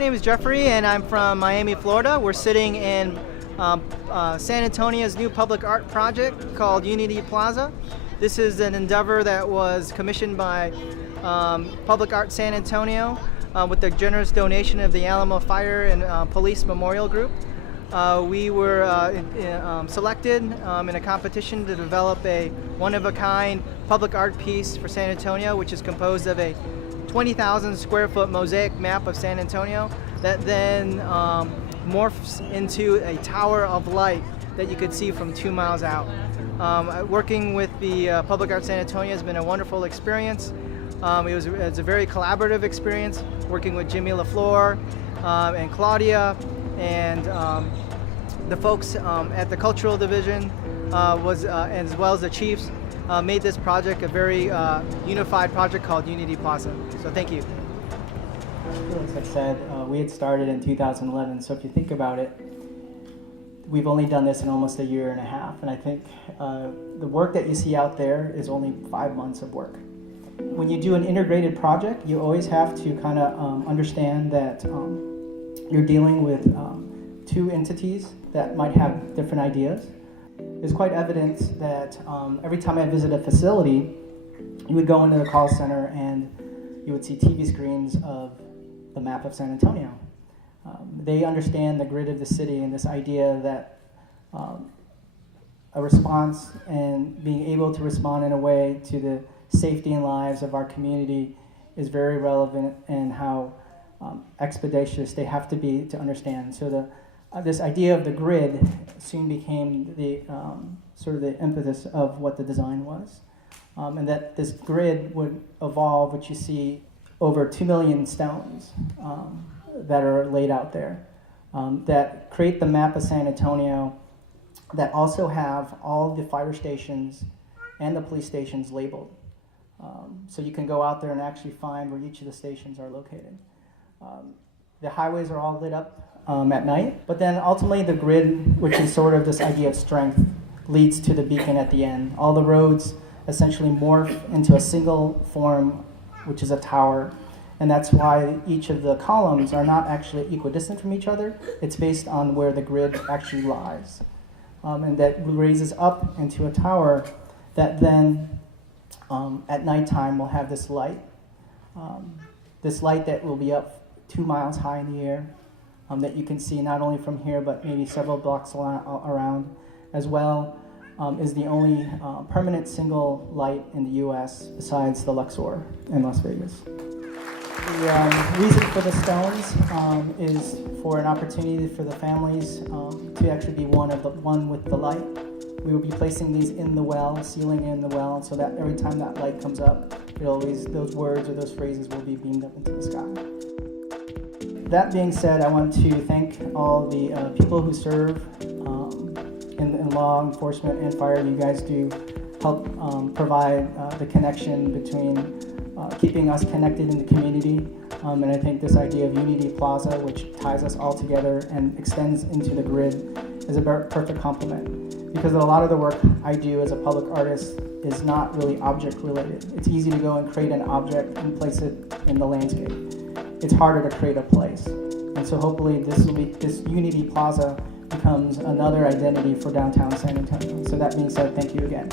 name is Jeffrey, and I'm from Miami, Florida. We're sitting in San Antonio's new public art project called Unity Plaza. This is an endeavor that was commissioned by Public Art San Antonio with the generous donation of the Alamo Fire and Police Memorial Group. We were selected in a competition to develop a one-of-a-kind public art piece for San Antonio, which is composed of a 20,000 square foot mosaic map of San Antonio that then morphs into a tower of light that you could see from 2 miles out. Working with the Public Art San Antonio has been a wonderful experience. It was a very collaborative experience working with Jimmy LaFleur and Claudia and the folks at the Cultural Division as well as the Chiefs made this project a very unified project called Unity Plaza. So thank you. As I said, we had started in 2011, so if you think about it, we've only done this in almost a year and a half, and I think the work that you see out there is only 5 months of work. When you do an integrated project, you always have to kind of understand that you're dealing with two entities that might have different ideas. It's quite evident that every time I visit a facility, you would go into the call center and you would see TV screens of the map of San Antonio. They understand the grid of the city and this idea that a response and being able to respond in a way to the safety and lives of our community is very relevant, and how expeditious they have to be to understand. So this idea of the grid soon became the sort of the impetus of what the design was, and that this grid would evolve, which you see over 2 million stones that are laid out there that create the map of San Antonio, that also have all the fire stations and the police stations labeled. So you can go out there and actually find where each of the stations are located. The highways are all lit up at night, but then ultimately the grid, which is sort of this idea of strength, leads to the beacon at the end. All the roads essentially morph into a single form, which is a tower, and that's why each of the columns are not actually equidistant from each other. It's based on where the grid actually lies, and that raises up into a tower that then at nighttime will have this light that will be up 2 miles high in the air, that you can see not only from here but maybe several blocks around, as well is the only permanent single light in the U.S. besides the Luxor in Las Vegas. The reason for the stones is for an opportunity for the families to actually be one with the light. We will be placing these in the well, sealing in the well, so that every time that light comes up, those words or those phrases will be beamed up into the sky. That being said, I want to thank all the people who serve in law enforcement and fire. You guys do help provide the connection between keeping us connected in the community. And I think this idea of Unity Plaza, which ties us all together and extends into the grid, is a perfect complement. Because a lot of the work I do as a public artist is not really object related. It's easy to go and create an object and place it in the landscape. It's harder to create a place. And so hopefully this Unity Plaza becomes another identity for downtown San Antonio. So that being said, thank you again.